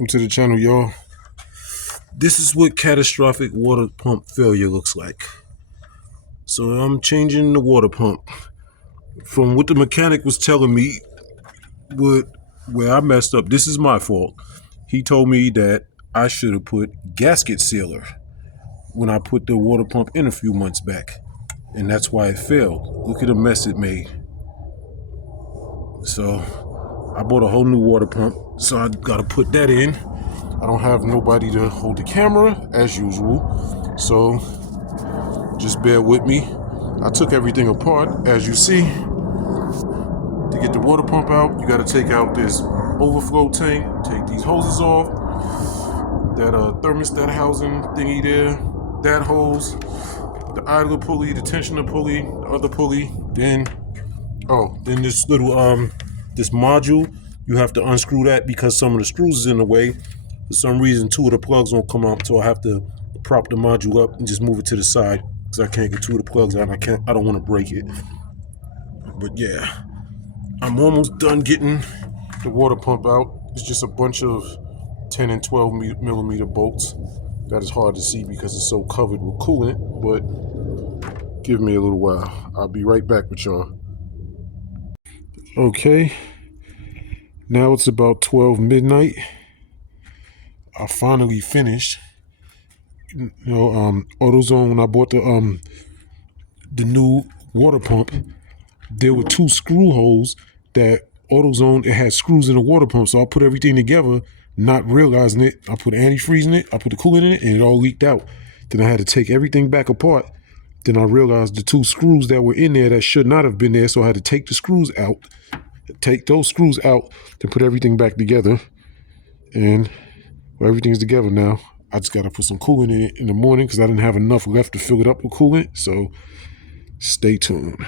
Welcome to the channel, y'all. This is what catastrophic water pump failure looks like. So I'm changing the water pump. From what the mechanic was telling me, where I messed up, this is my fault. He told me that I should have put gasket sealer when I put the water pump in a few months back. And that's why it failed. Look at the mess it made. So I bought a whole new water pump, so I gotta put that in. I don't have nobody to hold the camera as usual, so just bear with me. I took everything apart. As you see, to get the water pump out, you gotta take out this overflow tank, take these hoses off, that thermostat housing thingy there, that hose, the idler pulley, the tensioner pulley, the other pulley, then this little this module, you have to unscrew that because some of the screws is in the way. For some reason, two of the plugs won't come out, so I have to prop the module up and just move it to the side because I can't get two of the plugs out. I don't want to break it. But yeah, I'm almost done getting the water pump out. It's just a bunch of 10 and 12 millimeter bolts. That is hard to see because it's so covered with coolant, but give me a little while. I'll be right back with y'all. Okay, now it's about 12 midnight. I finally finished. AutoZone, when I bought the new water pump, there were two screw holes that AutoZone, it had screws in the water pump, so I put everything together, not realizing it. I put antifreeze in it, I put the coolant in it, and it all leaked out. Then I had to take everything back apart. Then I realized the two screws that were in there that should not have been there, so I had to take the screws out, take those screws out, then put everything back together. And everything's together now. I just got to put some coolant in it in the morning because I didn't have enough left to fill it up with coolant. So stay tuned.